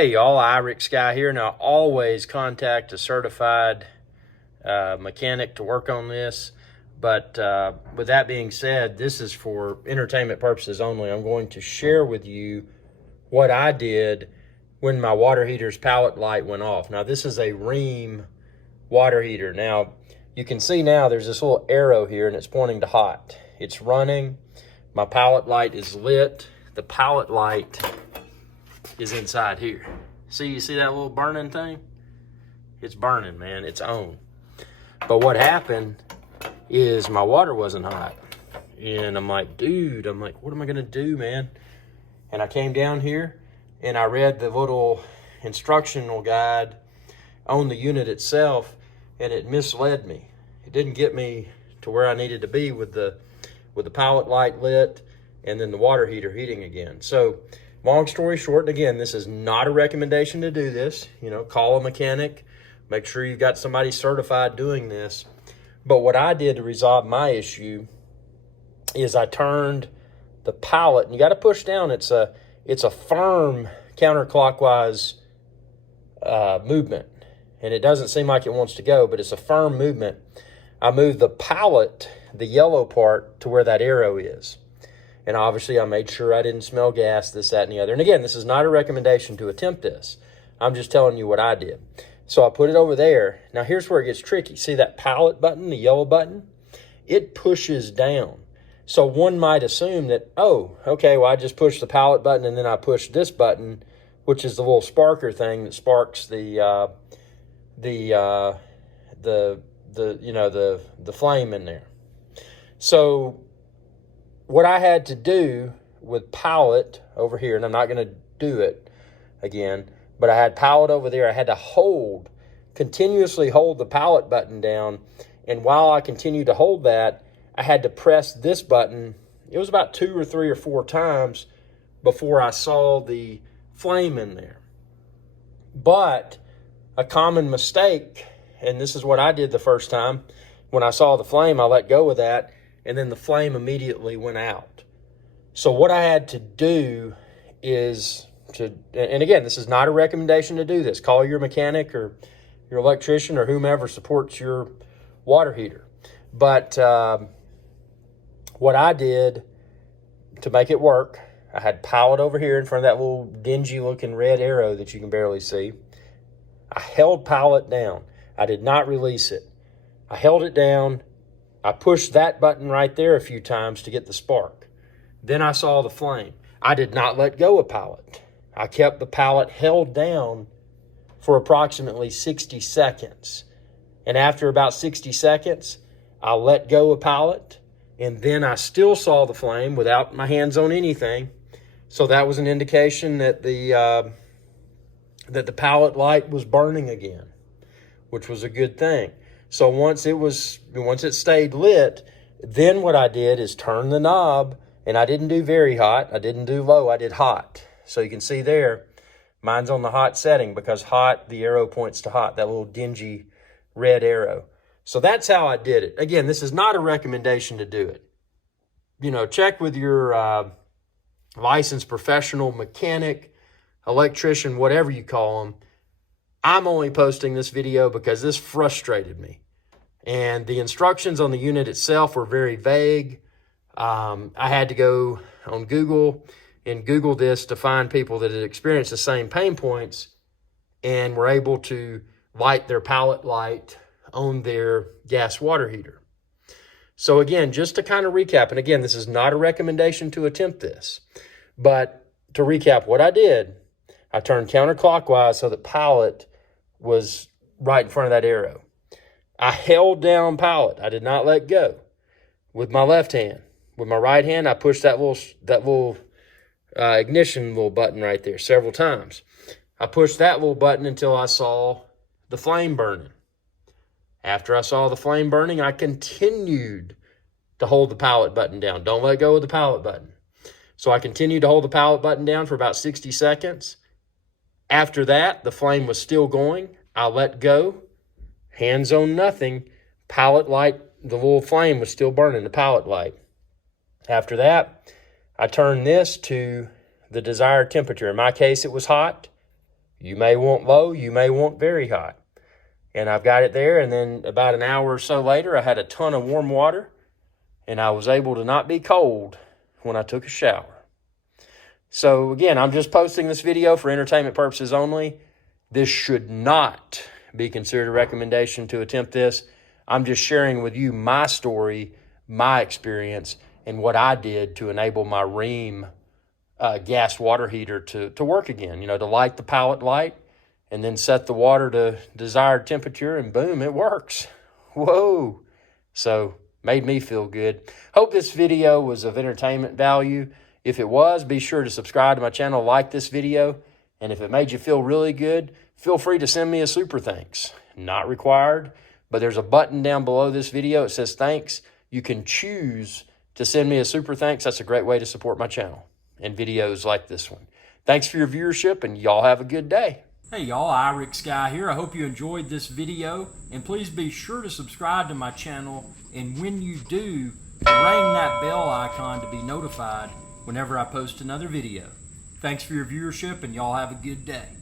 Hey y'all, Irix Guy here. Now always contact a certified mechanic to work on this. But with that being said, this is for entertainment purposes only. I'm going to share with you what I did when my water heater's pallet light went off. Now this is a Rheem water heater. Now you can see now there's this little arrow here and it's pointing to hot. It's running. My pallet light is lit. The pallet light is inside here. You see that little burning thing? It's burning, man. It's on. But what happened is my water wasn't hot. And I'm like, dude, what am I gonna do, man? And I came down here and I read the little instructional guide on the unit itself, and it misled me. It didn't get me to where I needed to be with the pallet light lit and then the water heater heating again. So long story short, and again, this is not a recommendation to do this. Call a mechanic, make sure you've got somebody certified doing this. But what I did to resolve my issue is I turned the pallet, and you got to push down. It's a firm counterclockwise movement, and it doesn't seem like it wants to go, but it's a firm movement. I moved the pallet, the yellow part, to where that arrow is. And obviously I made sure I didn't smell gas, this, that, and the other. And again, this is not a recommendation to attempt this. I'm just telling you what I did. So I put it over there. Now here's where it gets tricky. See that pallet button, the yellow button? It pushes down. So one might assume that, oh, okay, well I just pushed the pallet button and then I pushed this button, which is the little sparker thing that sparks the flame in there. So what I had to do with pallet over here, and I'm not going to do it again, but I had pallet over there. I had to continuously hold the pallet button down. And while I continued to hold that, I had to press this button. It was about 2 or 3 or 4 times before I saw the flame in there. But a common mistake, and this is what I did the first time, when I saw the flame, I let go of that, and then the flame immediately went out. So what I had to do is and again, this is not a recommendation to do this. Call your mechanic or your electrician or whomever supports your water heater. But what I did to make it work, I had pallet over here in front of that little dingy looking red arrow that you can barely see. I held pallet down. I did not release it. I held it down. I pushed that button right there a few times to get the spark. Then I saw the flame. I did not let go of pallet. I kept the pallet held down for approximately 60 seconds. And after about 60 seconds, I let go of pallet, and then I still saw the flame without my hands on anything. So that was an indication that the pallet light was burning again, which was a good thing. So once it stayed lit, then what I did is turn the knob, and I didn't do very hot. I didn't do low. I did hot. So you can see there, mine's on the hot setting because hot, the arrow points to hot, that little dingy red arrow. So that's how I did it. Again, this is not a recommendation to do it. Check with your licensed professional mechanic, electrician, whatever you call them. I'm only posting this video because this frustrated me. And the instructions on the unit itself were very vague. I had to go on Google and Google this to find people that had experienced the same pain points and were able to light their pallet light on their gas water heater. So again, just to kind of recap, and again, this is not a recommendation to attempt this, but to recap what I did, I turned counterclockwise so that pallet was right in front of that arrow. I held down pallet. I did not let go with my left hand. With my right hand, I pushed that little ignition little button right there several times. I pushed that little button until I saw the flame burning. After I saw the flame burning, I continued to hold the pallet button down. Don't let go of the pallet button. So I continued to hold the pallet button down for about 60 seconds. After that, the flame was still going. I let go, hands on nothing. Pallet light, the little flame was still burning, the pallet light. After that, I turned this to the desired temperature. In my case, it was hot. You may want low, you may want very hot. And I've got it there, and then about an hour or so later, I had a ton of warm water, and I was able to not be cold when I took a shower. So again, I'm just posting this video for entertainment purposes only. This should not be considered a recommendation to attempt this. I'm just sharing with you my story, my experience, and what I did to enable my Rheem gas water heater to work again. You know, to light the pallet light and then set the water to desired temperature, and boom, it works. Whoa. So made me feel good. Hope this video was of entertainment value. If it was, be sure to subscribe to my channel, like this video, and if it made you feel really good, feel free to send me a super thanks. Not required, but there's a button down below this video. It says thanks. You can choose to send me a super thanks. That's a great way to support my channel and videos like this one. Thanks for your viewership, and y'all have a good day. Hey y'all, Irix Guy here. I hope you enjoyed this video, and please be sure to subscribe to my channel, and when you do, ring that bell icon to be notified whenever I post another video. Thanks for your viewership, and y'all have a good day.